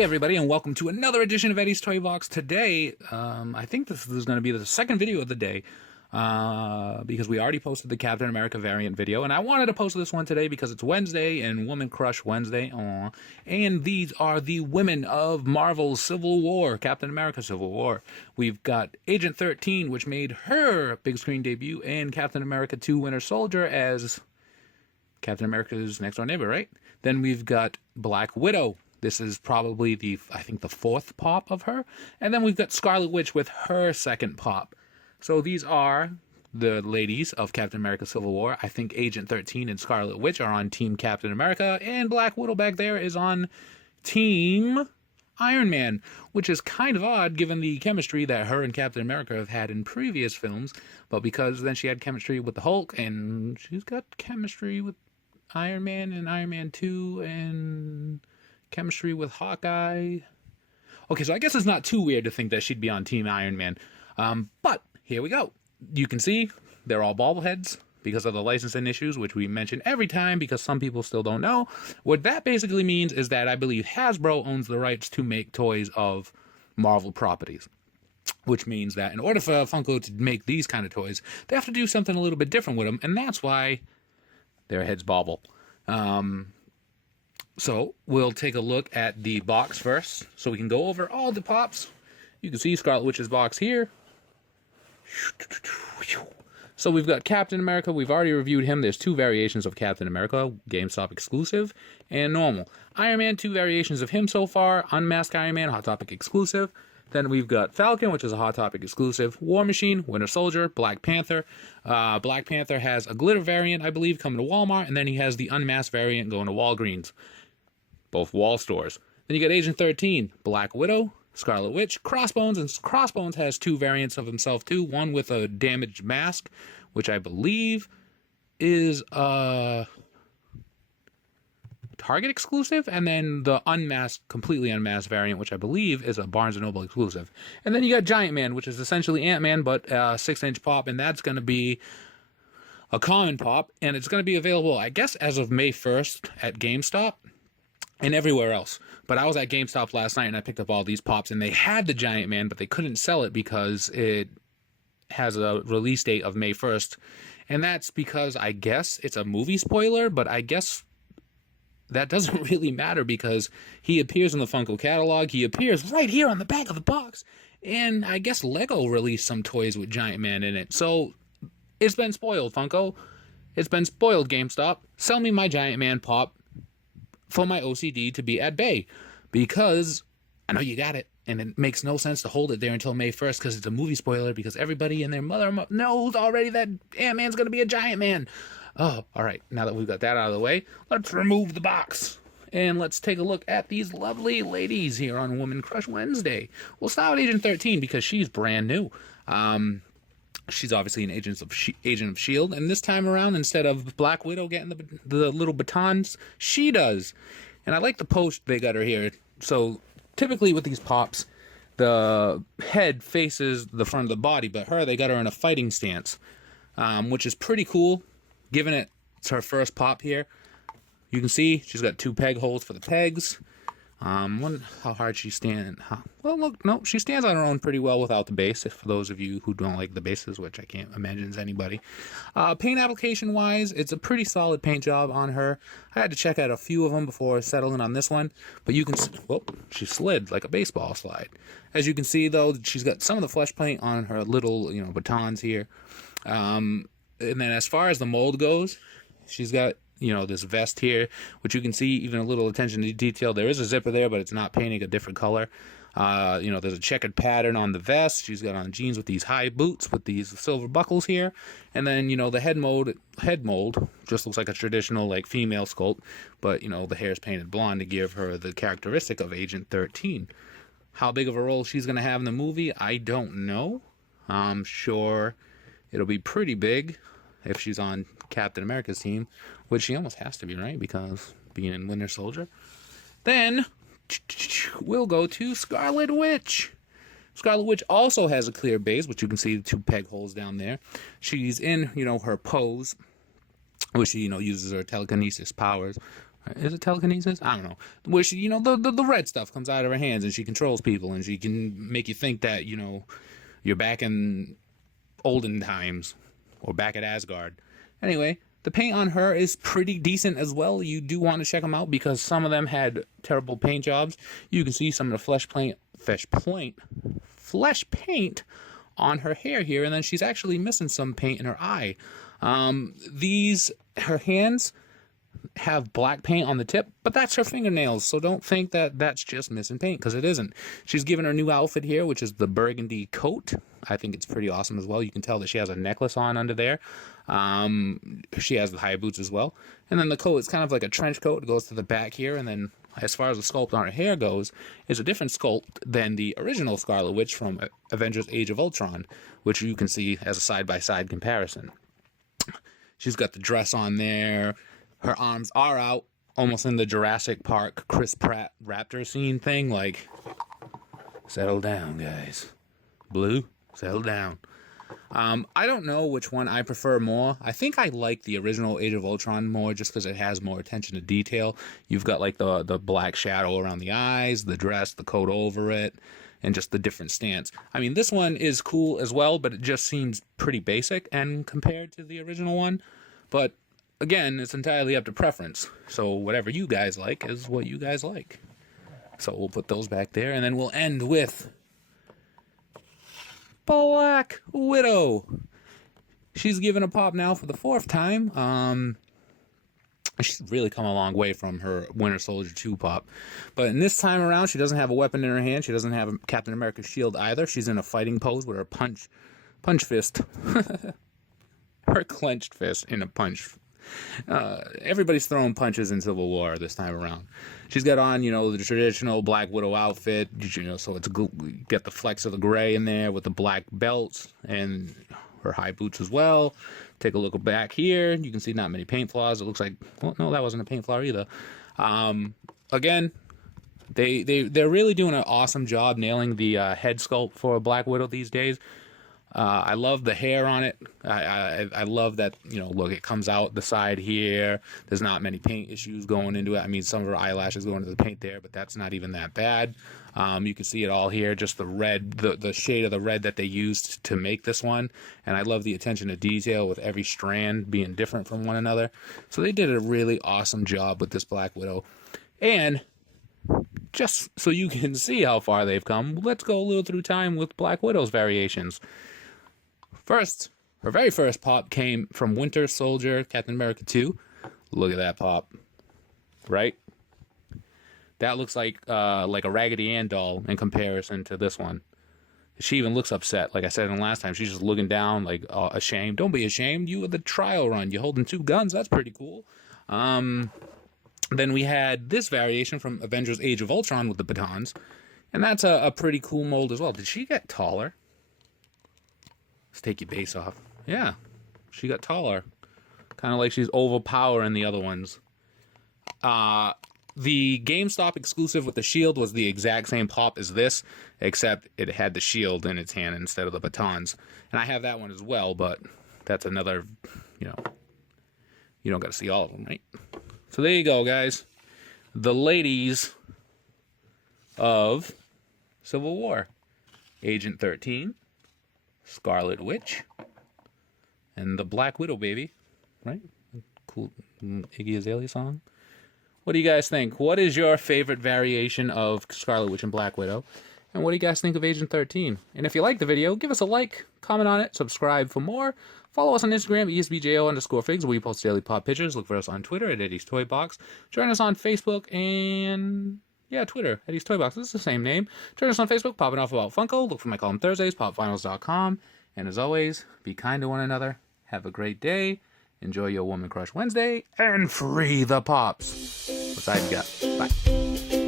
Hey everybody, and welcome to another edition of Eddie's Toy Box. Today, I think this is going to be the second video of the day, because we already posted the Captain America variant video, and I wanted to post this one today because it's Wednesday, and Woman Crush Wednesday, and these are the women of Marvel's Civil War, Captain America Civil War. We've got Agent 13, which made her big screen debut, and Captain America 2 Winter Soldier as Captain America's next door neighbor, right? Then we've got Black Widow. This is probably I think the fourth pop of her. And then we've got Scarlet Witch with her second pop. So these are the ladies of Captain America Civil War. I think Agent 13 and Scarlet Witch are on Team Captain America. And Black Widow back there is on Team Iron Man, which is kind of odd given the chemistry that her and Captain America have had in previous films. But because then she had chemistry with the Hulk, and she's got chemistry with Iron Man and Iron Man 2 and chemistry with Hawkeye. Okay, so I guess it's not too weird to think that she'd be on Team Iron Man. But here we go. You can see they're all bobbleheads because of the licensing issues, which we mention every time because some people still don't know. What that basically means is that I believe Hasbro owns the rights to make toys of Marvel properties, which means that in order for Funko to make these kind of toys, they have to do something a little bit different with them, and that's why their heads bobble. So we'll take a look at the box first, so we can go over all the pops. You can see Scarlet Witch's box here. So we've got Captain America. We've already reviewed him. There's two variations of Captain America, GameStop exclusive and normal. Iron Man, two variations of him so far. Unmasked Iron Man, Hot Topic exclusive. Then we've got Falcon, which is a Hot Topic exclusive. War Machine, Winter Soldier, Black Panther. Black Panther has a glitter variant, I believe, coming to Walmart. And then he has the unmasked variant going to Walgreens. Both wall stores. Then you got Agent 13, Black Widow, Scarlet Witch, Crossbones, and Crossbones has two variants of himself too. One with a damaged mask, which I believe is a Target exclusive, and then the unmasked, completely unmasked variant, which I believe is a Barnes & Noble exclusive. And then you got Giant Man, which is essentially Ant-Man, but a 6-inch pop, and that's going to be a common pop, and it's going to be available, I guess, as of May 1st at GameStop and everywhere else. But I was at GameStop last night and I picked up all these pops, and they had the Giant Man, but they couldn't sell it because it has a release date of May 1st. And that's because I guess it's a movie spoiler, but I guess that doesn't really matter because he appears in the Funko catalog. He appears right here on the back of the box. And I guess Lego released some toys with Giant Man in it. So it's been spoiled, Funko. It's been spoiled, GameStop. Sell me my Giant Man pop for my OCD to be at bay, because I know you got it, and it makes no sense to hold it there until May 1st because it's a movie spoiler, because everybody and their mother knows already that Ant-Man's going to be a Giant Man. Oh, all right, now that we've got that out of the way, let's remove the box, and let's take a look at these lovely ladies here on Woman Crush Wednesday. We'll start with Agent 13 because she's brand new. She's obviously an agent of S.H.I.E.L.D., and this time around, instead of Black Widow getting the little batons, she does. And I like the post they got her here. So typically with these pops, the head faces the front of the body, but they got her in a fighting stance, which is pretty cool, given it's her first pop here. You can see she's got two peg holes for the pegs. One, how hard she stands. Well, look, no, she stands on her own pretty well without the base, for those of you who don't like the bases, which I can't imagine is anybody. Paint application-wise, it's a pretty solid paint job on her. I had to check out a few of them before settling on this one, but you can see, whoa, she slid like a baseball slide. As you can see, though, she's got some of the flesh paint on her little, batons here. And then as far as the mold goes, she's got this vest here, which you can see even a little attention to detail. There is a zipper there, but it's not painting a different color. There's a checkered pattern on the vest. She's got on jeans with these high boots with these silver buckles here. And then, the head mold just looks like a traditional, female sculpt, but, the hair is painted blonde to give her the characteristic of Agent 13. How big of a role she's going to have in the movie, I don't know. I'm sure it'll be pretty big if she's on Captain America's team, which she almost has to be, right? Because being in Winter Soldier. Then we'll go to Scarlet Witch. Scarlet Witch also has a clear base, which you can see the two peg holes down there. She's in, her pose, which she, uses her telekinesis powers, Is it telekinesis? I don't know. Where she, the red stuff comes out of her hands and she controls people and she can make you think that, you're back in olden times or back at Asgard. Anyway, the paint on her is pretty decent as well. You do want to check them out because some of them had terrible paint jobs. You can see some of the flesh paint on her hair here, and then she's actually missing some paint in her eye. Her hands have black paint on the tip, but that's her fingernails, so don't think that that's just missing paint, because it isn't. She's given her new outfit here, which is the burgundy coat. I think it's pretty awesome as well. You can tell that she has a necklace on under there. She has the high boots as well, and then the coat is kind of like a trench coat. It goes to the back here, and then as far as the sculpt on her hair goes, is a different sculpt than the original Scarlet Witch from Avengers Age of Ultron, which you can see as a side-by-side comparison. She's got the dress on there. Her arms are out, almost in the Jurassic Park Chris Pratt raptor scene thing, like, settle down, guys. Blue, settle down. I don't know which one I prefer more. I think I like the original Age of Ultron more just because it has more attention to detail. You've got, like, the black shadow around the eyes, the dress, the coat over it, and just the different stance. I mean, this one is cool as well, but it just seems pretty basic and compared to the original one. But again, it's entirely up to preference. So whatever you guys like is what you guys like. So we'll put those back there, and then we'll end with Black Widow. She's given a pop now for the 4th time. She's really come a long way from her Winter Soldier 2 pop. But in this time around, she doesn't have a weapon in her hand. She doesn't have a Captain America shield either. She's in a fighting pose with her punch fist. Her clenched fist in a punch. Everybody's throwing punches in Civil War this time around. She's got on, the traditional Black Widow outfit, so it's get the flecks of the gray in there with the black belts and her high boots as well. Take a look back here. You can see not many paint flaws. It looks like, well, no, that wasn't a paint flaw either. Again, they're really doing an awesome job nailing the head sculpt for Black Widow these days. I love the hair on it. I love that, look, it comes out the side here. There's not many paint issues going into it. I mean, some of her eyelashes go into the paint there, but that's not even that bad. You can see it all here, just the red, the shade of the red that they used to make this one. And I love the attention to detail with every strand being different from one another. So they did a really awesome job with this Black Widow. And just so you can see how far they've come, let's go a little through time with Black Widow's variations. First, her very first pop came from Winter Soldier Captain America 2. Look at that pop. Right? That looks like a Raggedy Ann doll in comparison to this one. She even looks upset. Like I said in the last time, she's just looking down like ashamed. Don't be ashamed. You were the trial run. You're holding 2 guns. That's pretty cool. Then we had this variation from Avengers Age of Ultron with the batons. And that's a pretty cool mold as well. Did she get taller? Let's take your base off. Yeah, she got taller. Kind of like she's overpowering the other ones. The GameStop exclusive with the shield was the exact same pop as this, except it had the shield in its hand instead of the batons. And I have that one as well, but that's another, you don't got to see all of them, right? So there you go, guys. The ladies of Civil War. Agent 13. Scarlet Witch, and the Black Widow baby, right? Cool Iggy Azalea song. What do you guys think? What is your favorite variation of Scarlet Witch and Black Widow? And what do you guys think of Agent 13? And if you like the video, give us a like, comment on it, subscribe for more. Follow us on Instagram, ESBJO_figs, where we post daily pop pictures. Look for us on Twitter at EddiesToyBox. Join us on Facebook and... yeah, Twitter, EddiesToyBox. This is the same name. Join us on Facebook, popping off about Funko. Look for my column Thursdays, popfinals.com. And as always, be kind to one another. Have a great day. Enjoy your Woman Crush Wednesday. And free the pops. What side you got? Bye.